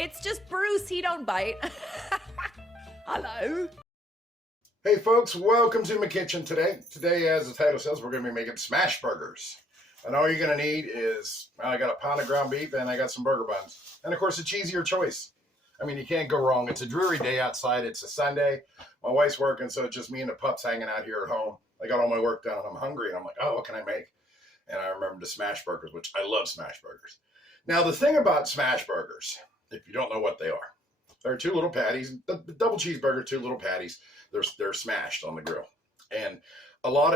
It's just Bruce, he don't bite. Hello. Hey folks, welcome to my kitchen today. Today, as the title says, we're going to be making smash burgers. And all you're going to need is, I got a pound of ground beef and I got some burger buns. And of course, a cheesier choice. I mean, you can't go wrong. It's a dreary day outside. It's a Sunday. My wife's working, so it's just me and the pups hanging out here at home. I got all my work done and I'm hungry. And I'm like, oh, what can I make? And I remember the smash burgers, which I love smash burgers. Now, the thing about smash burgers, if you don't know what they are, they're two little patties, the double cheeseburger, two little patties. They're smashed on the grill. And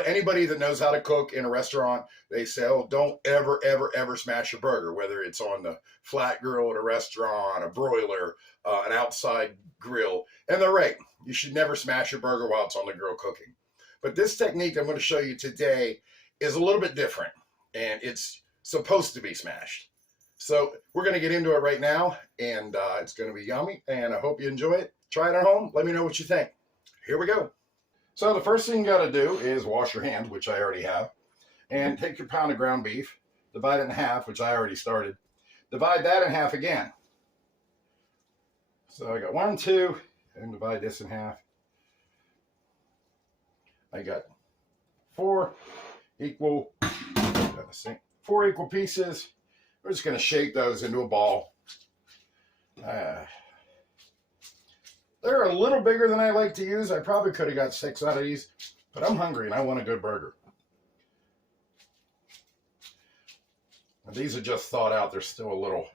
anybody that knows how to cook in a restaurant, they say, oh, don't ever, ever, ever smash a burger, whether it's on the flat grill at a restaurant, a broiler, an outside grill. And they're right. You should never smash a burger while it's on the grill cooking. But this technique I'm going to show you today is a little bit different, and it's supposed to be smashed. So we're going to get into it right now, and it's going to be yummy, and I hope you enjoy it. Try it at home. Let me know what you think. Here we go. So the first thing you got to do is wash your hands, which I already have, and take your pound of ground beef, divide it in half, which I already started. Divide that in half again. So I got 1, 2, and divide this in half. I got 4 equal pieces. We're just going to shape those into a ball. They're a little bigger than I like to use. I probably could have got 6 out of these, but I'm hungry and I want a good burger. And these are just thawed out. They're still a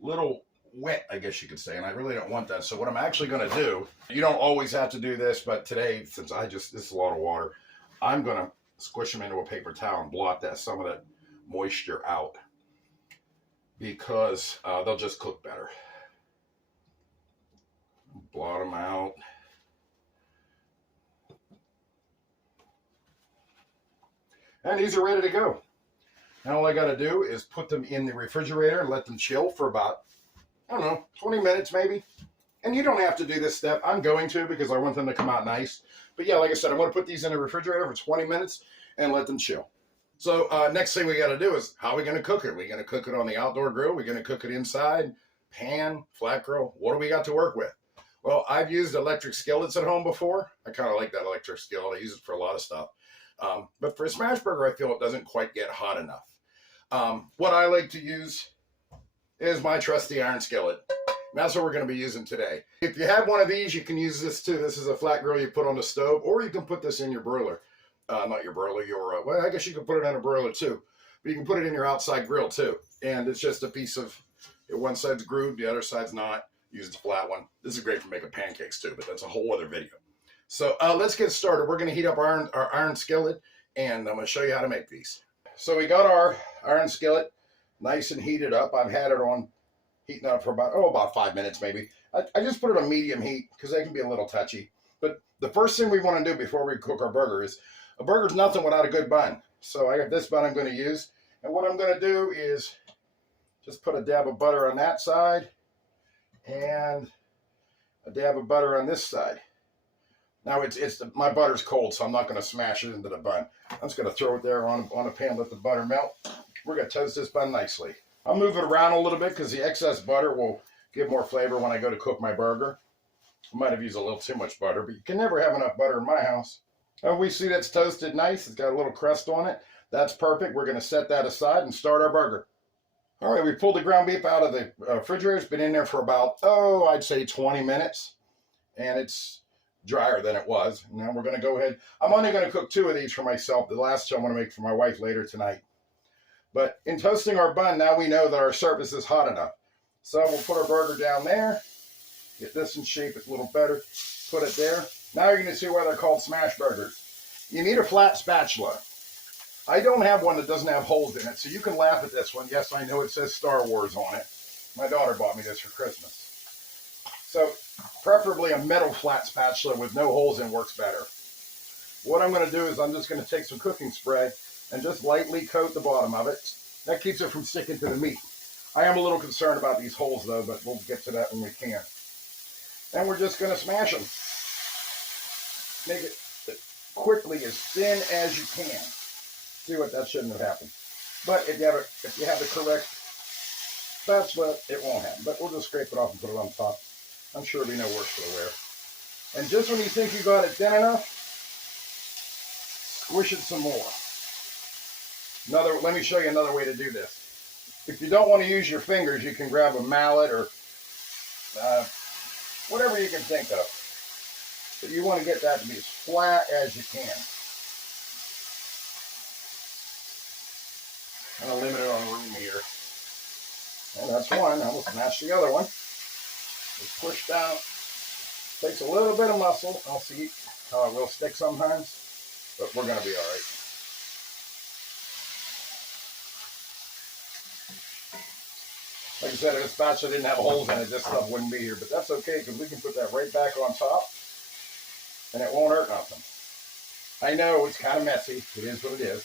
little wet, I guess you could say, and I really don't want that. So what I'm actually going to do, you don't always have to do this, but today, since this is a lot of water, I'm going to squish them into a paper towel and blot some of that moisture out, because they'll just cook better. Blot them out. And these are ready to go. Now all I got to do is put them in the refrigerator and let them chill for about, I don't know, 20 minutes maybe. And you don't have to do this step. I'm going to, because I want them to come out nice. But yeah, like I said, I'm going to put these in the refrigerator for 20 minutes and let them chill. So next thing we got to do is, how are we going to cook it? Are we going to cook it on the outdoor grill? Are we going to cook it inside? Pan, flat grill? What do we got to work with? Well, I've used electric skillets at home before. I kind of like that electric skillet. I use it for a lot of stuff. But for a smash burger, I feel it doesn't quite get hot enough. What I like to use is my trusty iron skillet. And that's what we're going to be using today. If you have one of these, you can use this too. This is a flat grill you put on the stove, or you can put this in your broiler. Not your broiler, well, I guess you can put it in a broiler too. But you can put it in your outside grill too. And it's just a piece of, one side's grooved, the other side's not. Use the flat one. This is great for making pancakes too, but that's a whole other video. So let's get started. We're going to heat up our iron skillet, and I'm going to show you how to make these. So we got our iron skillet nice and heated up. I've had it on heating up for about 5 minutes maybe. I just put it on medium heat because they can be a little touchy. But the first thing we want to do before we cook our burger is, a burger's nothing without a good bun. So I got this bun I'm going to use. And what I'm going to do is just put a dab of butter on that side and a dab of butter on this side. Now my butter's cold, so I'm not going to smash it into the bun. I'm just going to throw it there on a pan, let the butter melt. We're going to toast this bun nicely. I'll move it around a little bit because the excess butter will give more flavor when I go to cook my burger. I might have used a little too much butter, but you can never have enough butter in my house. And we see that's toasted nice. It's got a little crust on it. That's perfect. We're going to set that aside and start our burger. All right, we pulled the ground beef out of the refrigerator. It's been in there for about, I'd say 20 minutes. And it's drier than it was. Now we're going to go ahead. I'm only going to cook 2 of these for myself. The last 2 I'm going to make for my wife later tonight. But in toasting our bun, now we know that our surface is hot enough. So we'll put our burger down there. Get this in shape a little better. Put it there. Now you're going to see why they're called smash burgers. You need a flat spatula. I don't have one that doesn't have holes in it, so you can laugh at this one. Yes, I know it says Star Wars on it. My daughter bought me this for Christmas. So preferably a metal flat spatula with no holes in works better. What I'm going to do is I'm just going to take some cooking spray and just lightly coat the bottom of it. That keeps it from sticking to the meat. I am a little concerned about these holes though, but we'll get to that when we can. And we're just going to smash them. Make it quickly, as thin as you can. See what, that shouldn't have happened. But if you have the correct spatula, it won't happen. But we'll just scrape it off and put it on top. I'm sure it'll be no worse for the wear. And just when you think you got it thin enough, squish it some more. Let me show you another way to do this. If you don't want to use your fingers, you can grab a mallet or whatever you can think of. But you want to get that to be as flat as you can. I'm going to limit it on room here. And that's one. Now we'll smash the other one. Just push down. Takes a little bit of muscle. I'll see how it will stick sometimes, but we're going to be all right. Like I said, if the spatula didn't have holes in it, this stuff wouldn't be here, but that's okay because we can put that right back on top and it won't hurt nothing. I know it's kind of messy. It is what it is.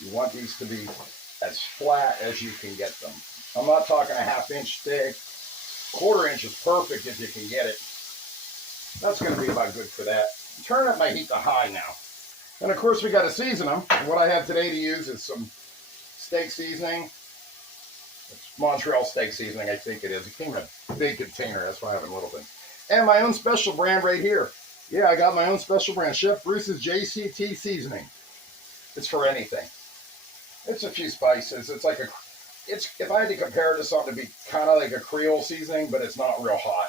You want these to be as flat as you can get them. I'm not talking a ½ inch thick. 1/4 inch is perfect if you can get it. That's going to be about good for that. Turn up my heat to high now. And of course we got to season them. And what I have today to use is some steak seasoning. It's Montreal steak seasoning, I think it is. It came in a big container. That's why I have a little thing. And my own special brand right here. Yeah, I got my own special brand. Chef Bruce's JCT seasoning. It's for anything. It's a few spices. It's like if I had to compare it to something, it'd be kind of like a Creole seasoning, but it's not real hot.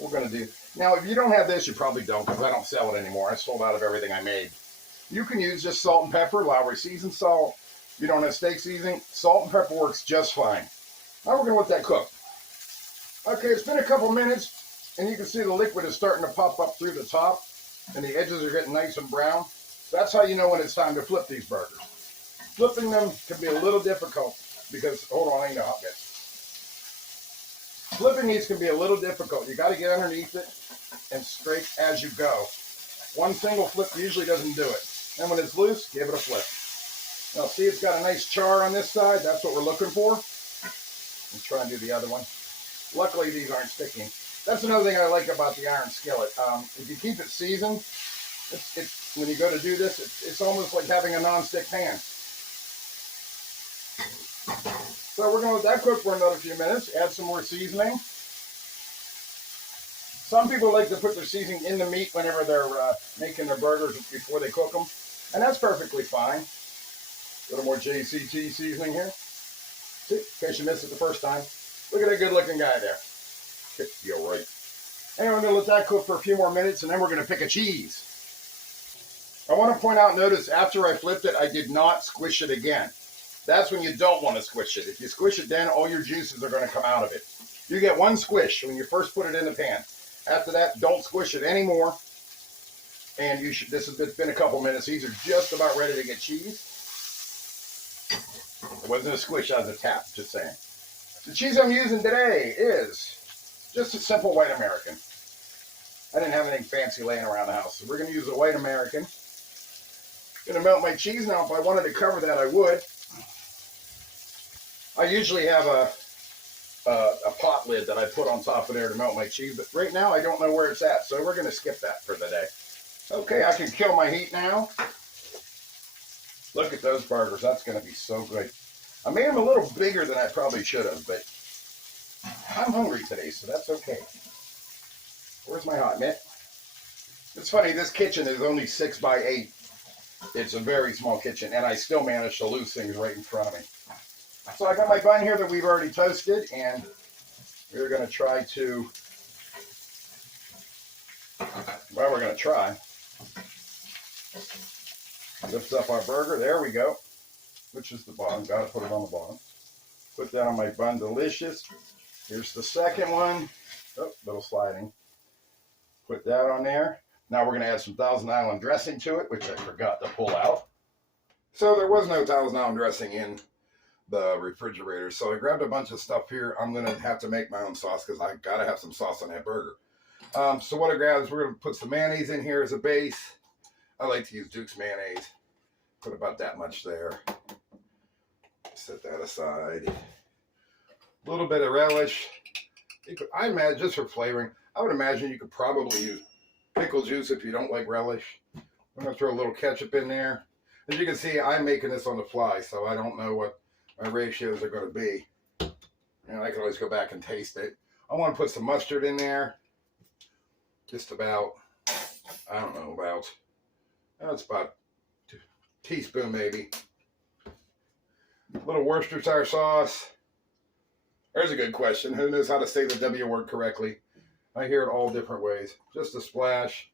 We're going to do. Now, if you don't have this, you probably don't, because I don't sell it anymore. I sold out of everything I made. You can use just salt and pepper, Lowry seasoned salt. You don't have steak seasoning, salt and pepper works just fine. Now we're going to let that cook. Okay, it's been a couple minutes, and you can see the liquid is starting to pop up through the top, and the edges are getting nice and brown. That's how you know when it's time to flip these burgers. Flipping them can be a little difficult because, hold on, I need a hot bit. Flipping these can be a little difficult. You got to get underneath it and scrape as you go. One single flip usually doesn't do it. And when it's loose, give it a flip. Now see, it's got a nice char on this side. That's what we're looking for. Let's try and do the other one. Luckily, these aren't sticking. That's another thing I like about the iron skillet. If you keep it seasoned, when you go to do this, it's almost like having a non-stick pan. So we're going to let that cook for another few minutes. Add some more seasoning. Some people like to put their seasoning in the meat whenever they're making their burgers before they cook them. And that's perfectly fine. A little more JCT seasoning here. See, in case you missed it the first time. Look at that good looking guy there. You're right. Anyway, we're going to let that cook for a few more minutes and then we're going to pick a cheese. I want to point out, notice after I flipped it, I did not squish it again. That's when you don't want to squish it. If you squish it then, all your juices are going to come out of it. You get one squish when you first put it in the pan. After that, don't squish it anymore. And you should. It's been a couple minutes. These are just about ready to get cheese. It wasn't a squish, that was a tap, just saying. The cheese I'm using today is just a simple white American. I didn't have anything fancy laying around the house, so we're going to use a white American. Going to melt my cheese now. If I wanted to cover that, I would. I usually have a pot lid that I put on top of there to melt my cheese, but right now I don't know where it's at, so we're going to skip that for the day. Okay, I can kill my heat now. Look at those burgers. That's going to be so good. I made them a little bigger than I probably should have, but I'm hungry today, so that's okay. Where's my hot mitt? It's funny, this kitchen is only 6 by 8. It's a very small kitchen, and I still managed to lose things right in front of me. So I got my bun here that we've already toasted, and we're going to try to, well, we're going to try. Lift up our burger. There we go. Which is the bottom. Got to put it on the bottom. Put that on my bun. Delicious. Here's the second one. Oh, little sliding. Put that on there. Now we're going to add some Thousand Island dressing to it, which I forgot to pull out. So there was no Thousand Island dressing in the refrigerator. So I grabbed a bunch of stuff here. I'm going to have to make my own sauce because I got to have some sauce on that burger. So what I grabbed is we're going to put some mayonnaise in here as a base. I like to use Duke's mayonnaise. Put about that much there. Set that aside. A little bit of relish. I imagine, just for flavoring, I would imagine you could probably use pickle juice if you don't like relish. I'm going to throw a little ketchup in there. As you can see, I'm making this on the fly, so I don't know what my ratios are going to be. And I can always go back and taste it. I want to put some mustard in there. Just about, I don't know, it's about a teaspoon maybe. A little Worcestershire sauce. There's a good question. Who knows how to say the W word correctly? I hear it all different ways. Just a splash.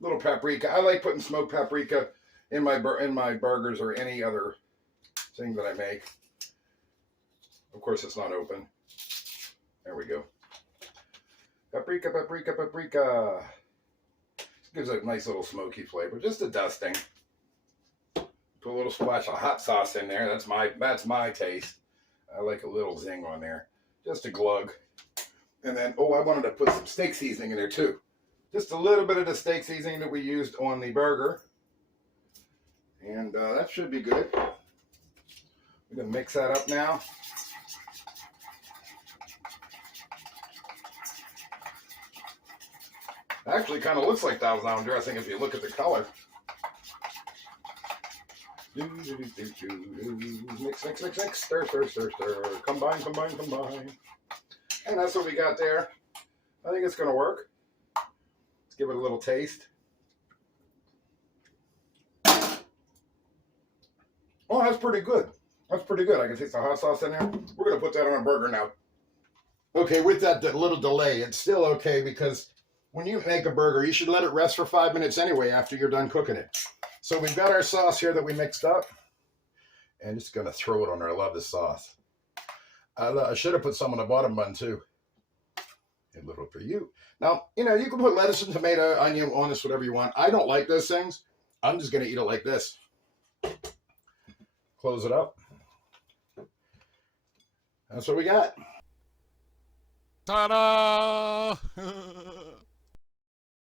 Little paprika. I like putting smoked paprika in my burgers or any other thing that I make. Of course, it's not open. There we go. Paprika, paprika, paprika. Gives a nice little smoky flavor. Just a dusting. Put a little splash of hot sauce in there. That's my taste. I like a little zing on there. Just a glug. And then, I wanted to put some steak seasoning in there too. Just a little bit of the steak seasoning that we used on the burger. And that should be good. We're going to mix that up now. Actually kind of looks like Thousand dressing if you look at the color. Mix, mix, mix, mix. Stir, stir, stir, stir. Combine, combine, combine. And that's what we got there. I think it's going to work. Let's give it a little taste. Oh, that's pretty good. That's pretty good. I can taste the hot sauce in there. We're going to put that on a burger now. Okay, with that little delay, it's still okay because when you make a burger, you should let it rest for 5 minutes anyway after you're done cooking it. So we've got our sauce here that we mixed up. And just going to throw it on there. I love this sauce. I should have put some on the bottom bun too. A little for you. Now, you can put lettuce and tomato, onion on this, whatever you want. I don't like those things. I'm just going to eat it like this. Close it up. That's what we got. Ta-da!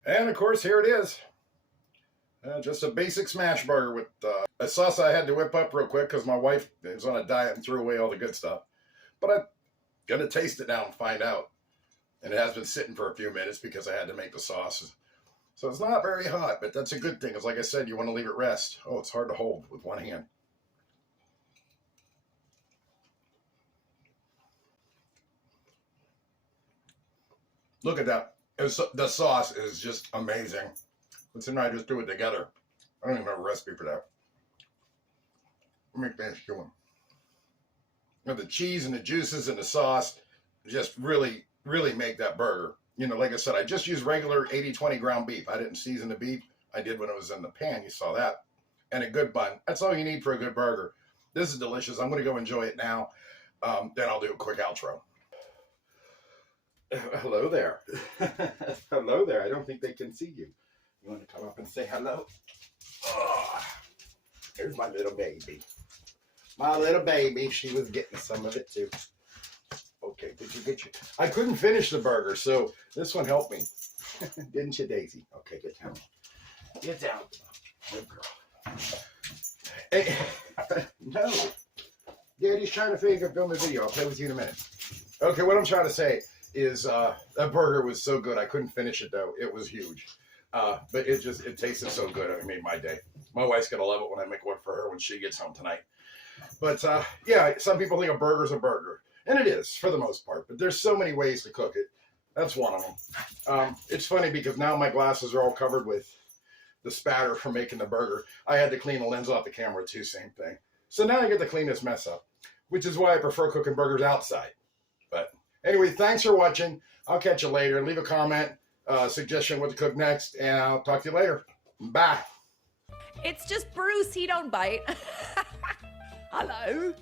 And of course, here it is. Just a basic smash burger with a sauce I had to whip up real quick because my wife is on a diet and threw away all the good stuff. But I'm going to taste it now and find out. And it has been sitting for a few minutes because I had to make the sauce. So it's not very hot, but that's a good thing. Because like I said, you want to leave it rest. Oh, it's hard to hold with one hand. Look at that. The sauce is just amazing. Let's and I just do it together. I don't even have a recipe for that. Make that show them. The cheese and the juices and the sauce just really, really make that burger. Like I said, I just used regular 80-20 ground beef. I didn't season the beef. I did when it was in the pan. You saw that. And a good bun. That's all you need for a good burger. This is delicious. I'm going to go enjoy it now. Then I'll do a quick outro. Hello there. Hello there. I don't think they can see you. You want to come up and say hello? Oh, here's my little baby. My little baby. She was getting some of it too. Okay, did you get your... I couldn't finish the burger, so this one helped me. Didn't you, Daisy? Okay, get down. Get down. Good girl. Hey, no. Daddy's trying to film a video. I'll play with you in a minute. Okay, what I'm trying to say is that burger was so good. I couldn't finish it, though. It was huge. But it tasted so good. It made my day. My wife's going to love it when I make one for her when she gets home tonight. But, yeah, some people think a burger's a burger. And it is, for the most part. But there's so many ways to cook it. That's one of them. It's funny because now my glasses are all covered with the spatter from making the burger. I had to clean the lens off the camera, too. Same thing. So now I get to clean this mess up. Which is why I prefer cooking burgers outside. But anyway, thanks for watching. I'll catch you later. Leave a comment, suggestion what to cook next. And I'll talk to you later. Bye. It's just Bruce. He don't bite. Hello.